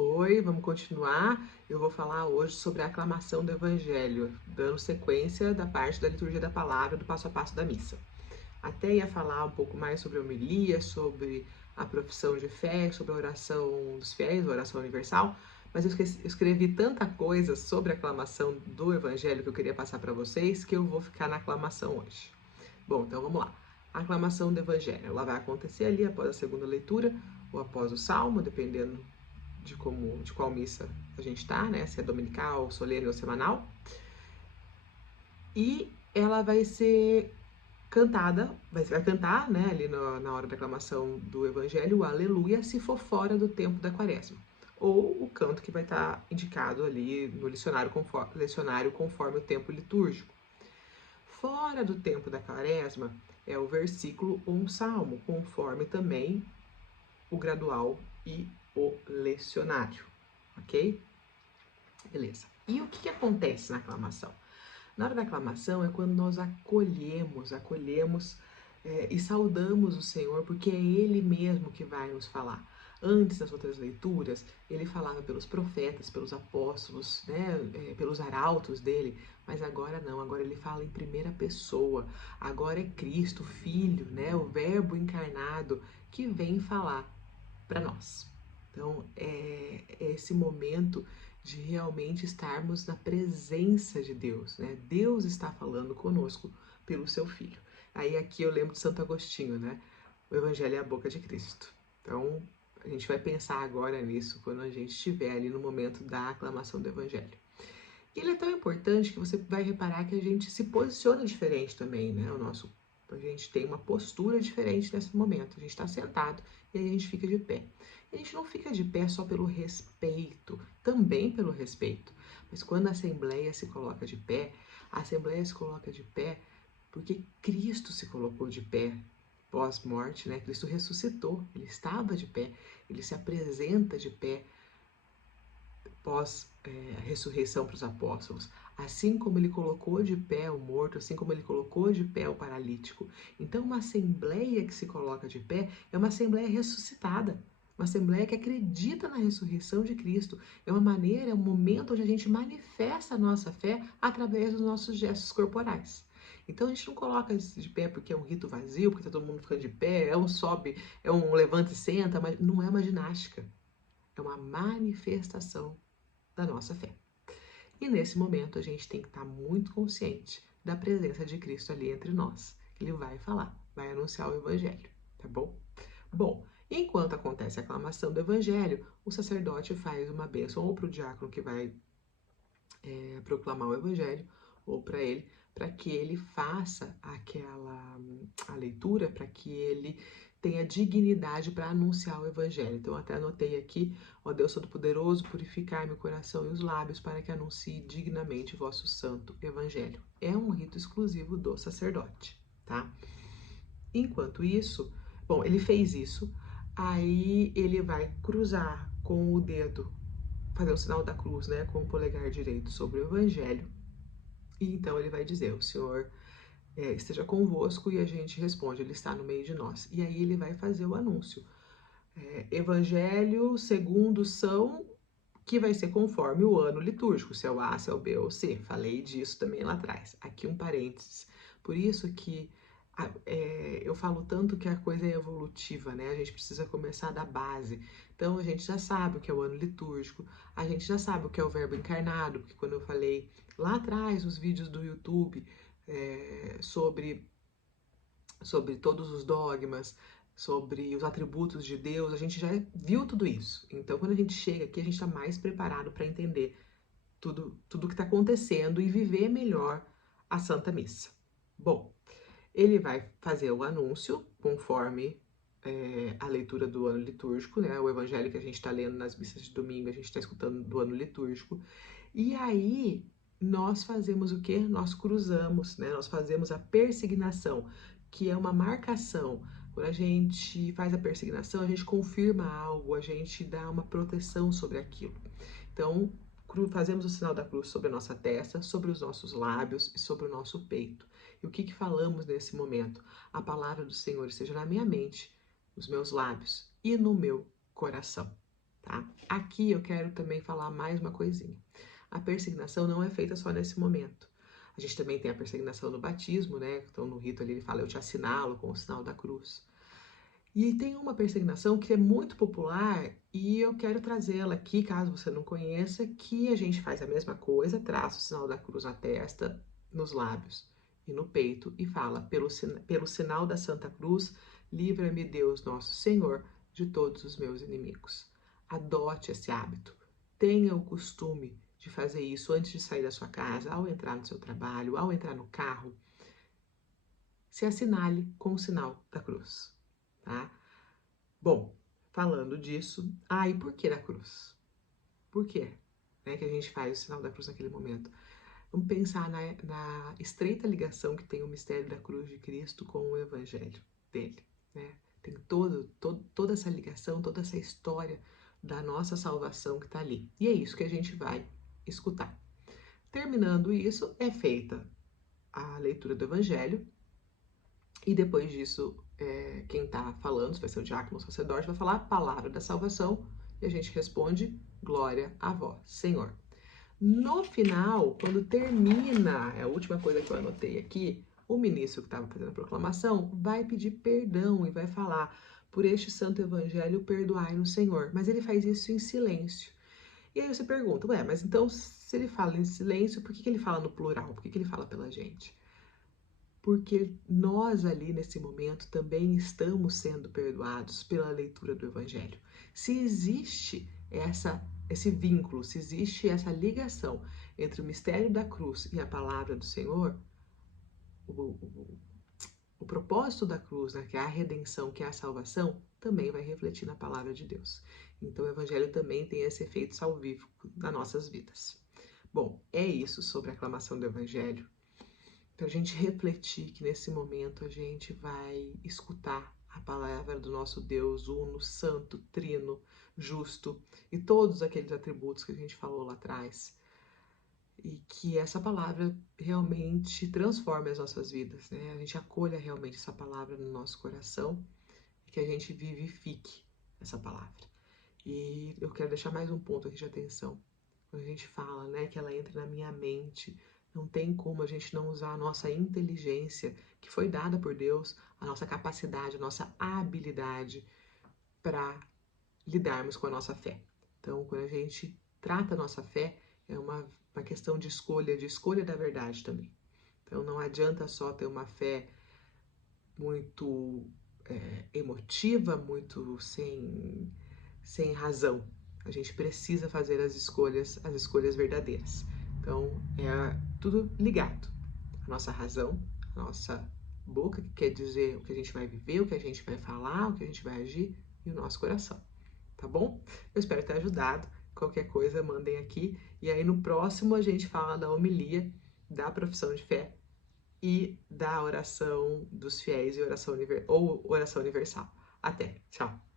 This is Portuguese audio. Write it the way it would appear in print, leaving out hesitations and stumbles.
Oi, vamos continuar. Eu vou falar hoje sobre a aclamação do Evangelho, dando sequência da parte da liturgia da palavra, do passo a passo da missa. Até ia falar um pouco mais sobre a homilia, sobre a profissão de fé, sobre a oração dos fiéis, a oração universal, mas eu escrevi tanta coisa sobre a aclamação do Evangelho que eu queria passar para vocês que eu vou ficar na aclamação hoje. Bom, então vamos lá. A aclamação do Evangelho, ela vai acontecer ali após a segunda leitura ou após o Salmo, dependendo de qual missa a gente está, né? Se é dominical, solene ou semanal. E ela vai ser cantada, vai cantar, né, ali na hora da aclamação do Evangelho, o Aleluia, se for fora do tempo da Quaresma. Ou o canto que vai estar indicado ali no lecionário conforme o tempo litúrgico. Fora do tempo da Quaresma é o versículo ou um salmo, conforme também o gradual e o lecionário, ok? Beleza. E o que acontece na aclamação? Na hora da aclamação é quando nós acolhemos e saudamos o Senhor, porque é Ele mesmo que vai nos falar. Antes, nas outras leituras, ele falava pelos profetas, pelos apóstolos, né, pelos arautos dele, mas agora não, agora ele fala em primeira pessoa. Agora é Cristo, Filho, né, o Verbo encarnado, que vem falar para nós. Então, é esse momento de realmente estarmos na presença de Deus, né? Deus está falando conosco pelo seu Filho. Aí aqui eu lembro de Santo Agostinho, né? O Evangelho é a boca de Cristo. Então, a gente vai pensar agora nisso quando a gente estiver ali no momento da aclamação do Evangelho. E ele é tão importante que você vai reparar que a gente se posiciona diferente também, né? A gente tem uma postura diferente nesse momento. A gente está sentado e aí a gente fica de pé. E a gente não fica de pé só pelo respeito, também pelo respeito. Mas quando a Assembleia se coloca de pé, a Assembleia se coloca de pé porque Cristo se colocou de pé pós-morte, né? Cristo ressuscitou, ele estava de pé, ele se apresenta de pé pós a ressurreição para os apóstolos, assim como ele colocou de pé o morto, assim como ele colocou de pé o paralítico. Então, uma assembleia que se coloca de pé é uma assembleia ressuscitada, uma assembleia que acredita na ressurreição de Cristo. É uma maneira, é um momento onde a gente manifesta a nossa fé através dos nossos gestos corporais. Então a gente não coloca de pé porque é um rito vazio, porque está todo mundo ficando de pé, é um sobe, é um levanta e senta, mas não é uma ginástica. É uma manifestação da nossa fé. E nesse momento a gente tem que estar muito consciente da presença de Cristo ali entre nós. Ele vai falar, vai anunciar o Evangelho, tá bom? Bom, enquanto acontece a aclamação do Evangelho, o sacerdote faz uma bênção ou para o diácono que vai proclamar o Evangelho, ou para que ele faça a leitura, para que ele tenha dignidade para anunciar o Evangelho. Então, até anotei aqui, ó Deus Todo-Poderoso, purificai meu coração e os lábios para que anuncie dignamente o vosso santo Evangelho. É um rito exclusivo do sacerdote, tá? Enquanto isso, bom, ele fez isso, aí ele vai cruzar com o dedo, fazer o sinal da cruz, né, com o polegar direito sobre o Evangelho. E então ele vai dizer: o Senhor esteja convosco, e a gente responde: Ele está no meio de nós. E aí ele vai fazer o anúncio. Evangelho segundo São, que vai ser conforme o ano litúrgico, se é o A, se é o B ou C. Falei disso também lá atrás. Aqui um parênteses. Por isso que eu falo tanto que a coisa é evolutiva, né? A gente precisa começar da base. Então a gente já sabe o que é o ano litúrgico, a gente já sabe o que é o Verbo encarnado, porque quando eu falei lá atrás nos vídeos do YouTube sobre todos os dogmas, sobre os atributos de Deus, a gente já viu tudo isso. Então, quando a gente chega aqui, a gente está mais preparado para entender tudo o que está acontecendo e viver melhor a Santa Missa. Bom, ele vai fazer o anúncio conforme a leitura do ano litúrgico, né? O evangelho que a gente está lendo nas missas de domingo, a gente está escutando do ano litúrgico. E aí nós fazemos o quê? Nós cruzamos, né? Nós fazemos a persignação, que é uma marcação. Quando a gente faz a persignação, a gente confirma algo, a gente dá uma proteção sobre aquilo. Então, fazemos o sinal da cruz sobre a nossa testa, sobre os nossos lábios e sobre o nosso peito. E o que falamos nesse momento? A palavra do Senhor esteja na minha mente, nos meus lábios e no meu coração. tá? Aqui eu quero também falar mais uma coisinha. A persignação não é feita só nesse momento. A gente também tem a persignação no batismo, né? Então no rito ali ele fala, eu te assinalo com o sinal da cruz. E tem uma persignação que é muito popular e eu quero trazê-la aqui, caso você não conheça, que a gente faz a mesma coisa, traça o sinal da cruz na testa, nos lábios e no peito e fala, pelo sinal da Santa Cruz, livra-me Deus nosso Senhor de todos os meus inimigos. Adote esse hábito, tenha o costume de fazer isso antes de sair da sua casa, ao entrar no seu trabalho, ao entrar no carro, se assinale com o sinal da cruz, tá? Bom, falando disso, e por que da cruz? Por quê, né, que a gente faz o sinal da cruz naquele momento? Vamos pensar na estreita ligação que tem o mistério da cruz de Cristo com o evangelho dele, né? Tem toda essa ligação, toda essa história da nossa salvação que está ali. E é isso que a gente vai escutar. Terminando isso, é feita a leitura do evangelho, e depois disso, quem está falando, se vai ser o diácono ou o sacerdote, vai falar a palavra da salvação e a gente responde, glória a vós, Senhor. No final, quando termina, é a última coisa que eu anotei aqui, o ministro que estava fazendo a proclamação vai pedir perdão e vai falar, por este santo evangelho, perdoai-nos, Senhor. Mas ele faz isso em silêncio. E aí você pergunta, mas então se ele fala em silêncio, por que ele fala no plural? Por que ele fala pela gente? Porque nós ali nesse momento também estamos sendo perdoados pela leitura do Evangelho. Se existe esse vínculo, se existe essa ligação entre o mistério da cruz e a palavra do Senhor, o propósito da cruz, né, que é a redenção, que é a salvação, também vai refletir na palavra de Deus. Então o Evangelho também tem esse efeito salvífico nas nossas vidas. Bom, é isso sobre a aclamação do Evangelho. Para a gente refletir que nesse momento a gente vai escutar a palavra do nosso Deus uno, santo, trino, justo e todos aqueles atributos que a gente falou lá atrás. E que essa palavra realmente transforme as nossas vidas, né? A gente acolha realmente essa palavra no nosso coração e que a gente vivifique essa palavra. E eu quero deixar mais um ponto aqui de atenção. Quando a gente fala, né, que ela entra na minha mente, não tem como a gente não usar a nossa inteligência, que foi dada por Deus, a nossa capacidade, a nossa habilidade para lidarmos com a nossa fé. Então, quando a gente trata a nossa fé, é uma questão de escolha da verdade também. Então, não adianta só ter uma fé muito emotiva, muito sem razão. A gente precisa fazer as escolhas verdadeiras. Então, é tudo ligado. A nossa razão, a nossa boca, que quer dizer o que a gente vai viver, o que a gente vai falar, o que a gente vai agir, e o nosso coração. Tá bom? Eu espero ter ajudado. Qualquer coisa, mandem aqui. E aí, no próximo, a gente fala da homilia, da profissão de fé e da oração dos fiéis e oração universal. Até. Tchau.